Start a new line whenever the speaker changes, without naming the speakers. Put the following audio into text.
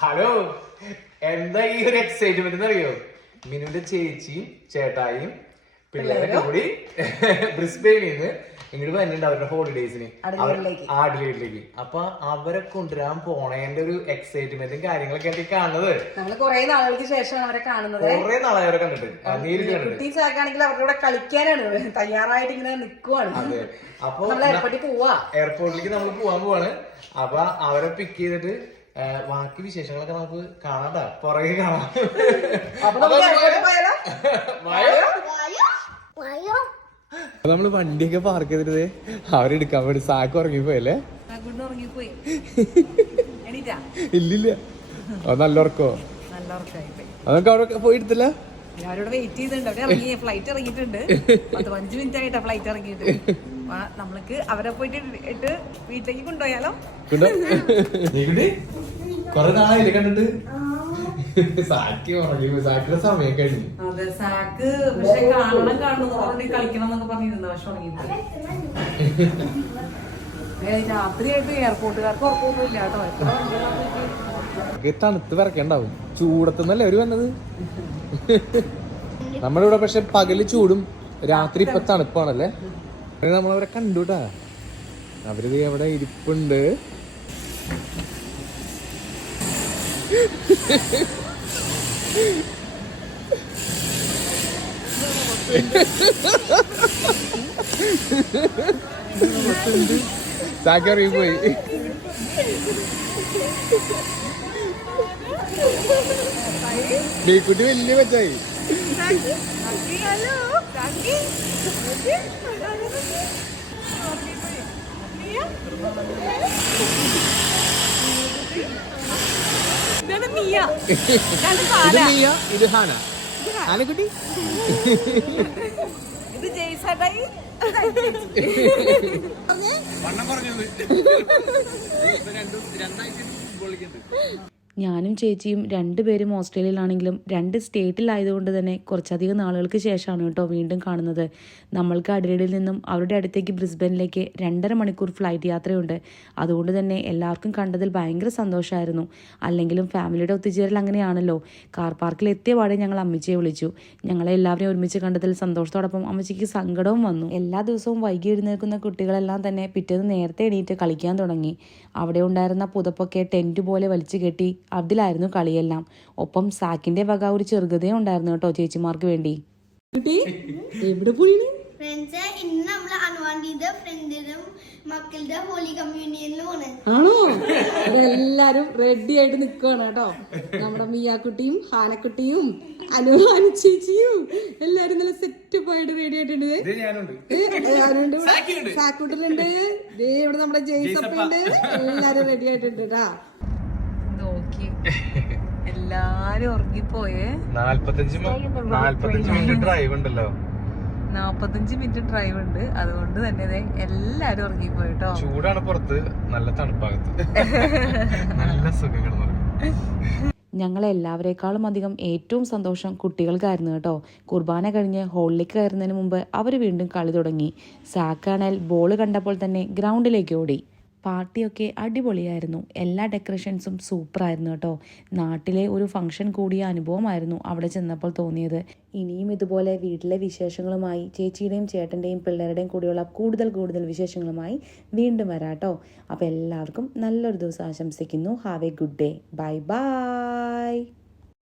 Hello എന്താ ഈ ഒരു എക്സൈറ്റ്മെന്റ് എന്നറിയോ മിനുവിന്റെ ചേച്ചിയും ചേട്ടായും പിള്ളേരൊക്കെ കൂടി ബ്രിസ്ബെയിനിൽ നിന്ന് ഇങ്ങോട്ട് വന്നിട്ടുണ്ട് അവരുടെ ഹോളിഡേസിന്
അഡ്ലൈഡിലേക്ക്.
ആഡിലേക്ക് അപ്പൊ അവരെ കൊണ്ടുവരാൻ പോണേന്റെ ഒരു എക്സൈറ്റ്മെന്റും കാര്യങ്ങളൊക്കെ ആയിട്ട് കാണുന്നത്.
നമ്മൾ കുറെ നാളുകൾക്ക് ശേഷമാണ് അവരെ കാണുന്നത്.
കുറെ നാളെ അവരെ കണ്ടിട്ട്. നേരിട്ട്
അവരുടെ കൂടെ കളിക്കാനാണ്. തയ്യാറായിട്ട് ഇങ്ങനെ
അതെ. അപ്പൊ
നമ്മൾ എയർപോർട്ടിൽ പോവാ.
എയർപോർട്ടിലേക്ക് നമ്മൾ പോവാൻ പോവാണ്. അപ്പൊ അവരെ പിക്ക് ചെയ്തിട്ട് ബാക്കി വിശേഷങ്ങളൊക്കെ നമുക്ക് കാണാട്ടാ പുറകെ കാണാം. നമ്മൾ വണ്ടിയൊക്കെ പാർക്ക് ചെയ്തിട്ട് അവരെടുക്കാൻ വേണ്ടി സാക്ക് ഉറങ്ങിപ്പോയല്ലേ? ഇല്ലില്ല. അത് നല്ല ഉറക്കോ? അതൊക്കെ അവിടെ പോയി എടുത്തില്ല?
ഞാനിവിടെ വെയിറ്റ് ചെയ്തിട്ടുണ്ട്. അവിടെ ഇറങ്ങി. ഫ്ലൈറ്റ് ഇറങ്ങിയിട്ടുണ്ട്. പത്ത് പതിനഞ്ച് മിനിറ്റ് ആയിട്ടാ ഫ്ലൈറ്റ് ഇറങ്ങിയിട്ട്. അപ്പൊ നമ്മൾക്ക് അവരെ പോയിട്ട് ഇട്ട് വീട്ടിലേക്ക് കൊണ്ടുപോയാലോ?
കൊറേ നാളായില്ലേ കണ്ടിട്ട്? സാക്കി ഉറങ്ങി സാക്കിയുടെ സമയം കഴിഞ്ഞു.
അതെ സാക്ക് പക്ഷെ കാണണം കാണണം കളിക്കണം എന്നൊക്കെ പറഞ്ഞിരുന്നു പക്ഷെ ഉറങ്ങിയിട്ടില്ല. രാത്രിയായിട്ട് എയർപോർട്ടുകാർക്ക് ഉറപ്പൊന്നും ഇല്ല കേട്ടോ
തണുത്ത് വിറക്കണ്ടാവും ചൂടത്തുനിന്നല്ലേ അവർ വന്നത്? നമ്മുടെ ഇവിടെ പക്ഷെ പകൽ ചൂടും രാത്രി ഇപ്പൊ തണുപ്പാണല്ലേ? നമ്മളവരെ കണ്ടുട്ടാ. അവരിത് എവിടെ ഇരിപ്പുണ്ട്? സാക്കറി പോയി. കുട്ടി വലിയ പറ്റായി
ഇതാണ് മിയ ഇതാണ്
ഇത്
സാല
നീയ ഇത് ഹാന ഹാനക്കുട്ടി
ഇത് ജയ്സടായി
ഞാനും ചേച്ചിയും രണ്ടുപേരും ഓസ്ട്രേലിയയിലാണെങ്കിലും രണ്ട് സ്റ്റേറ്റിലായതുകൊണ്ട് തന്നെ കുറച്ചധികം നാളുകൾക്ക് ശേഷമാണ് കേട്ടോ വീണ്ടും കാണുന്നത്. നമ്മൾക്ക് അഡിലേഡിൽ നിന്നും അവരുടെ അടുത്തേക്ക് ബ്രിസ്ബനിലേക്ക് രണ്ടര മണിക്കൂർ ഫ്ലൈറ്റ് യാത്രയുണ്ട്. അതുകൊണ്ട് തന്നെ എല്ലാവർക്കും കണ്ടതിൽ ഭയങ്കര സന്തോഷമായിരുന്നു. അല്ലെങ്കിലും ഫാമിലിയുടെ ഒത്തുചേരൽ അങ്ങനെയാണല്ലോ. കാർ പാർക്കിൽ എത്തിയ പാടെ ഞങ്ങൾ അമ്മച്ചിയെ വിളിച്ചു. ഞങ്ങളെ എല്ലാവരെയും ഒരുമിച്ച് കണ്ടതിൽ സന്തോഷത്തോടൊപ്പം അമ്മച്ചിക്ക് സങ്കടവും വന്നു. എല്ലാ ദിവസവും വൈകി എഴുന്നേൽക്കുന്ന കുട്ടികളെല്ലാം തന്നെ പിറ്റേന്ന് നേരത്തെ എണീറ്റ് കളിക്കാൻ തുടങ്ങി. അവിടെ ഉണ്ടായിരുന്ന പുതപ്പൊക്കെ ടെന്റ് പോലെ വലിച്ചു കെട്ടി അതിലായിരുന്നു കളിയെല്ലാം. ഒപ്പം സാക്കിന്റെ വക ഒരു ചെറുകഥയും ഉണ്ടായിരുന്നു കേട്ടോ ചേച്ചിമാർക്ക് വേണ്ടി.
കുട്ടി എവിടെ പോയി
ഫ്രണ്ട്സ് ഇന്ന് നമ്മൾ അനുവാണ്ടിന്റെ ഫ്രണ്ടിനും മക്കളുടെ ഹോളി ആണ്?
എല്ലാരും റെഡി ആയിട്ട് നിക്കുവാണ് കേട്ടോ. നമ്മുടെ മിയാക്കുട്ടിയും ഹാനക്കുട്ടിയും അനുഹാന ചേച്ചിയും എല്ലാരും നല്ല സെറ്റപ്പ് ആയിട്ട് റെഡി ആയിട്ടുണ്ട്
ഞാനുണ്ട്.
ദേ ഇവിടെ. നമ്മുടെ ജയ്സപ്പുണ്ട് എല്ലാരും റെഡി ആയിട്ടുണ്ട് കേട്ടാ. നോക്കി എല്ലാരും ഉറങ്ങിപ്പോയേ.
നാല്പത്തഞ്ച് നാല്പത്തഞ്ച് മിനിറ്റ് ഡ്രൈവ് ഉണ്ടല്ലോ.
നാപ്പത്തഞ്ച് മിനിറ്റ് ഡ്രൈവ് ഉണ്ട്. അതുകൊണ്ട് തന്നെ ദേ എല്ലാരും ഉറങ്ങിപ്പോയി കേട്ടോ
ചൂടാണ് പുറത്ത്. നല്ല തണുപ്പാകത്ത്. നല്ല സുഖം ഞങ്ങൾ
ഞങ്ങളെ എല്ലാവരെക്കാളും അധികം ഏറ്റവും സന്തോഷം കുട്ടികൾക്കായിരുന്നു കേട്ടോ. കുർബാന കഴിഞ്ഞ് ഹോളിലേക്ക് കയറുന്നതിന് മുമ്പ് അവർ വീണ്ടും കളി തുടങ്ങി. സാക്കാണേൽ ബോൾ കണ്ടപ്പോൾ തന്നെ ഗ്രൗണ്ടിലേക്ക് ഓടി. പാർട്ടിയൊക്കെ അടിപൊളിയായിരുന്നു. എല്ലാ ഡെക്കറേഷൻസും സൂപ്പറായിരുന്നു കേട്ടോ. നാട്ടിലെ ഒരു ഫംഗ്ഷൻ കൂടിയ അനുഭവമായിരുന്നു അവിടെ ചെന്നപ്പോൾ തോന്നിയത്. ഇനിയും ഇതുപോലെ വീട്ടിലെ വിശേഷങ്ങളുമായി ചേച്ചിയുടെയും ചേട്ടന്റെയും പിള്ളേരുടെയും കൂടിയുള്ള കൂടുതൽ കൂടുതൽ വിശേഷങ്ങളുമായി വീണ്ടും വരാം കേട്ടോ. അപ്പോൾ എല്ലാവർക്കും നല്ലൊരു ദിവസം ആശംസിക്കുന്നു. Have a good day bye bye